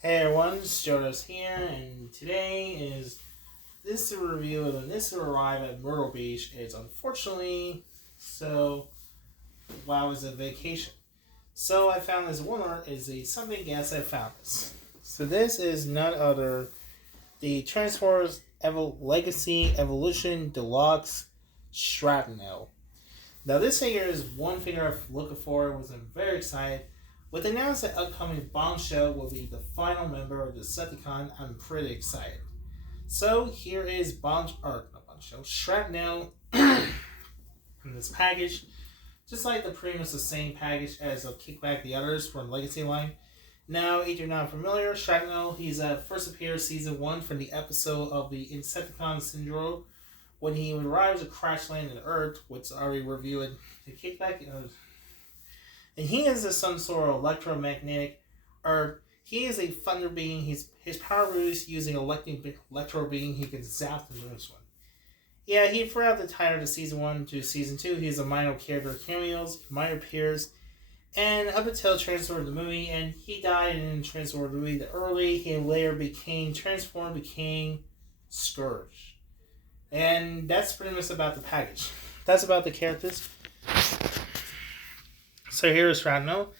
Hey everyone, it's Jonas here, and today is this review of the This Arrive at Myrtle Beach. It's unfortunately so while I was on vacation. So I found this one art is a something else I found this. So this is none other the Transformers Legacy Evolution Deluxe Shrapnel. Now this figure is one figure I've looking for, was very excited. With the announced that upcoming Bombshell will be the final member of the Decepticon, I'm pretty excited. So here is Bombshell Shrapnel in this package. Just like the pretty much the same package as a Kickback the others from Legacy line. Now, if you're not familiar, Shrapnel, he's first appeared season 1 from the episode of the Insecticon Syndrome when he arrives at Crash Land on Earth, which I already reviewed the Kickback the others. And he is some sort of electromagnetic, or he is a thunder being. His power is using electro being. He can zap the moon's one. Yeah, he throughout the title of season 1 to season 2, he's a minor character cameos, minor appears, and up until Transform the movie, and he died in Transform the movie early. He later became Scourge, and that's pretty much about the package. That's about the characters. So here's Shrapnel.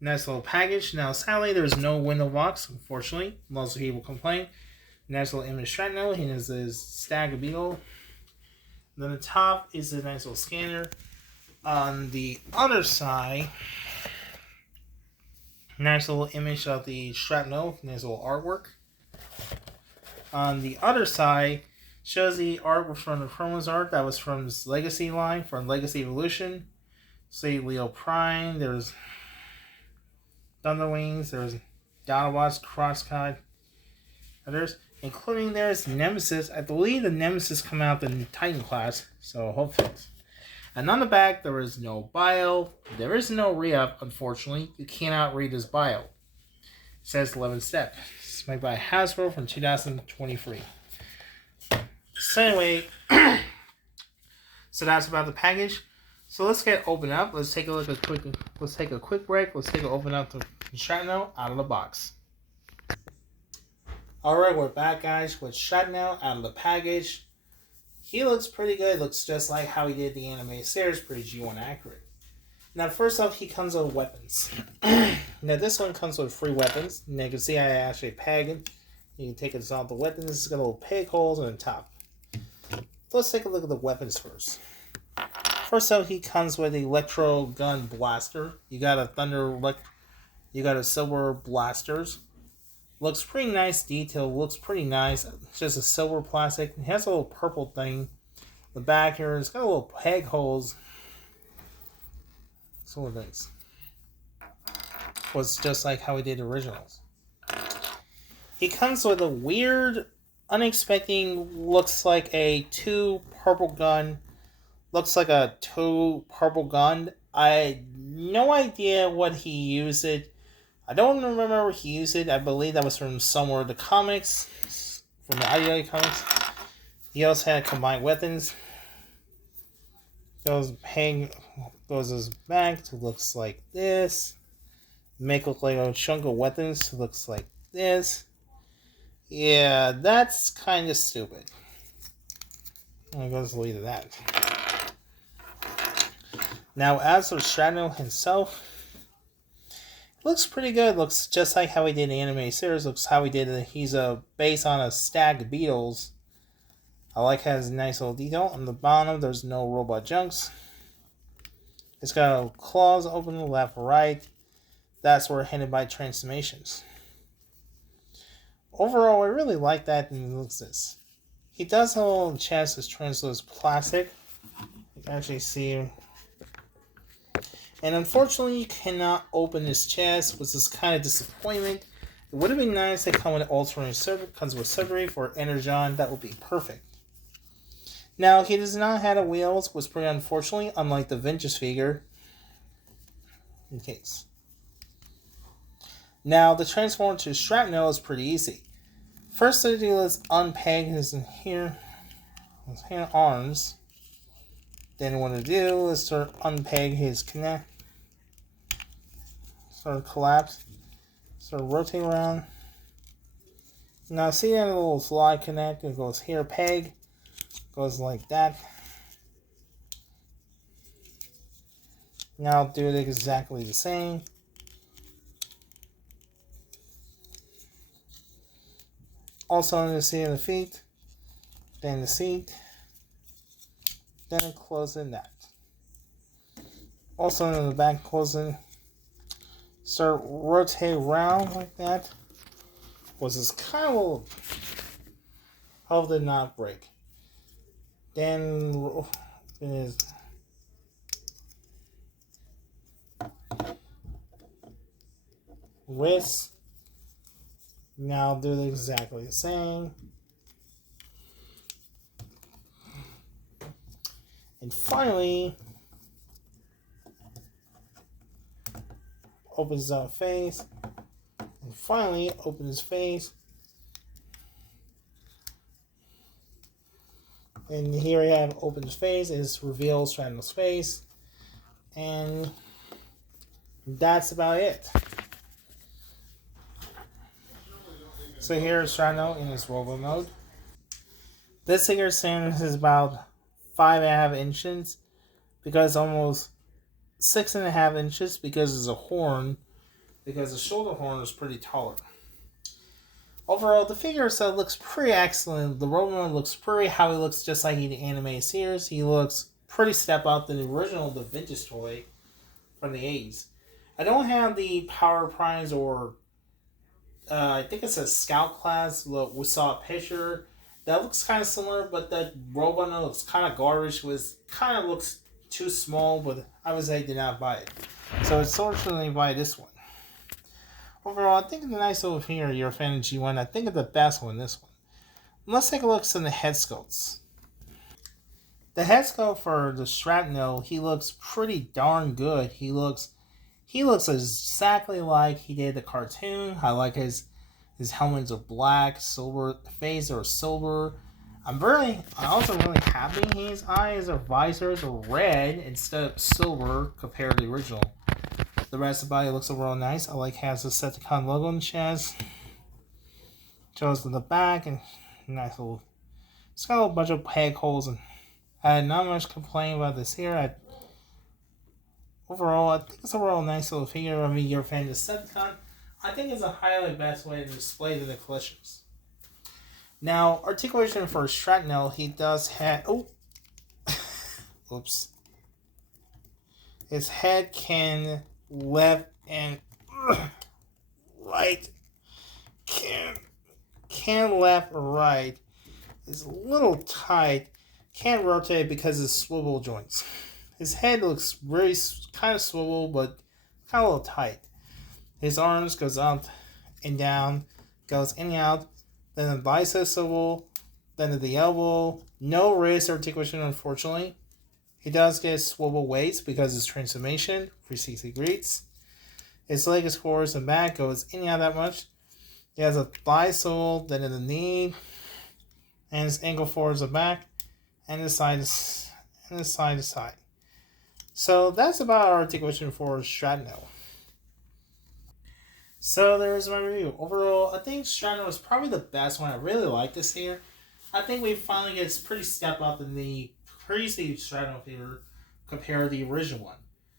Nice little package. Now, sadly, there's no window box, unfortunately. Most people complain. Nice little image Shrapnel. He has his stag of beetle. Then the top is a nice little scanner. On the other side, nice little image of the Shrapnel. Nice little artwork. On the other side, shows the artwork from the promos art that was from this Legacy line, from Legacy Evolution. See Leo Prime, there's Thunderwings, there's Dinobots, Crosscut, others, including there's Nemesis. I believe the Nemesis come out in Titan class, so hopefully. And on the back, there is no bio. There is no re-up, unfortunately. You cannot read this bio. It says 11 step. It's made by Hasbro from 2023. So anyway, so that's about the package. So let's get open up. Let's take a quick break. Let's take a open up the Shrapnel out of the box. Alright, we're back, guys, with Shrapnel out of the package. He looks pretty good. Looks just like how he did the animated series, pretty G1 accurate. Now, first off, he comes with weapons. Now, this one comes with 3 weapons. Now, you can see I actually peg it. You can take it off the weapons. It's got little peg holes on the top. So let's take a look at the weapons first. First out, he comes with the Electro Gun Blaster. You got a silver blasters. Looks pretty nice detail. Looks pretty nice. It's just a silver plastic. It has a little purple thing. The back here, it's got a little peg holes. So nice. Was just like how he did the originals. He comes with a weird, unexpected, looks like a 2 purple gun. Looks like a 2 purple gun. I had no idea what he used it. I don't remember where he used it. I believe that was from somewhere in the comics. From the IDA comics. He also had combined weapons. Goes his back to looks like this. Make look like a chunk of weapons to looks like this. Yeah, that's kind of stupid. I'm going to leave that. Now, as for Shrapnel himself, looks pretty good. Looks just like how he did the anime series. Looks how he did it. He's based on a stag of beetles. I like how has a nice little detail. On the bottom, there's no robot junks. It's got claws open left or right. That's where hinted by transformations. Overall, I really like that and looks this. He does have a little chest that's translucent plastic. You can actually see. And unfortunately, you cannot open his chest, which is kind of disappointment. It would have been nice to come with alternate surgery, comes with surgery for Energon. That would be perfect. Now, he does not have the wheels, which pretty unfortunately, unlike the vintage figure. In case. Now, the transform to Shrapnel is pretty easy. First thing to do is unpeg his arms. Then what to do is start unpeg his connect. Start collapse. Start rotating around. Now see that little slide connect? It goes here, peg, goes like that. Now I'll do it exactly the same. Also on the seat of the feet, then the seat, then closing that. Also in the back closing, start rotate around like that. Was this kind of hope did not break. Then his wrist. Now do it exactly the same. And finally, opens up face. And finally, open his face. And here we have open his face. It reveals Shrapnel's face. And that's about it. So here's Shrapnel in his robo mode. This figure stands is about 5.5 inches because almost 6.5 inches because it's a horn, because the shoulder horn is pretty taller. Overall, the figure itself looks pretty excellent. The Robo looks pretty how he looks just like in the animated series. He looks pretty step up than the original, the vintage toy from the 80s. I don't have the Power Prize or I think it's a Scout class. Look, we saw a picture that looks kind of similar, but that Robo looks kind of garbage. Was kind of looks too small, but I would say did not buy it. So unfortunately, buy this one. Overall, I think it's a nice little figure. You're a fan of G1. I think it's the best one. This one. Let's take a look at some of the head sculpts. The head sculpt for the Shrapnel, he looks pretty darn good. He looks exactly like he did the cartoon. I like his helmets are black, silver, face are silver. I'm also really happy his eyes or visors are red instead of silver compared to the original. The rest of the body looks overall nice. I like has the Decepticon logo on the chest. Shows in the back and nice little. It's got a bunch of peg holes and I had not much complaint about this here. Overall, I think it's overall a nice little figure. I mean, you're a fan of the Decepticon. I think it's a highly best way to display the collections. Now, articulation for Shrapnel, he does have. Oh, oops. His head can left and right. Can left or right. It's a little tight. Can't rotate because of swivel joints. His head looks very kind of swivel, but kind of a little tight. His arms goes up and down, goes in and out. Then the bicep swivel, then to the elbow. No wrist articulation, unfortunately. He does get swivel weights because of his transformation, 360 degrees. His leg is forwards and back, goes in and out that much. He has a thigh swivel, then to the knee, and his ankle forwards and back, and his side to side. So that's about our articulation for Shrapnel. So there's my review. Overall, I think Shrapnel was probably the best one. I really like this here. I think we finally get pretty step up in the crazy Shrapnel figure compared to the original one.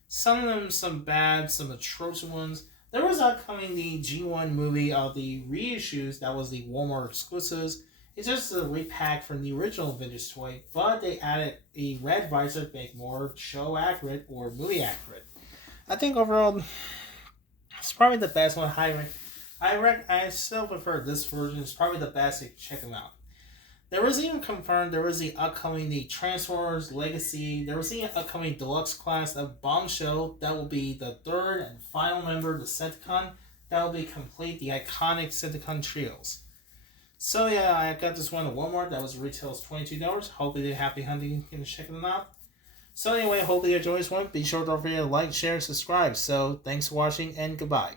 Some of them, some bad, some atrocious ones. There was upcoming the G1 movie of the reissues that was the Walmart exclusives. It's just a repack from the original vintage toy, but they added a red visor to make more show accurate or movie accurate. I think overall, it's probably the best one. I still prefer this version. It's probably the best. You check them out. There was even confirmed there was the upcoming the Transformers Legacy. There was the upcoming deluxe class of Bombshell. That will be the third and final member of the Decepticon. That will be complete the iconic Decepticon trios. So yeah, I got this one at Walmart. That was retails $22. Hopefully you're happy hunting. You can check them out. So anyway, hopefully you enjoy this one. Be sure to don't forget to like, share, subscribe. So thanks for watching and goodbye.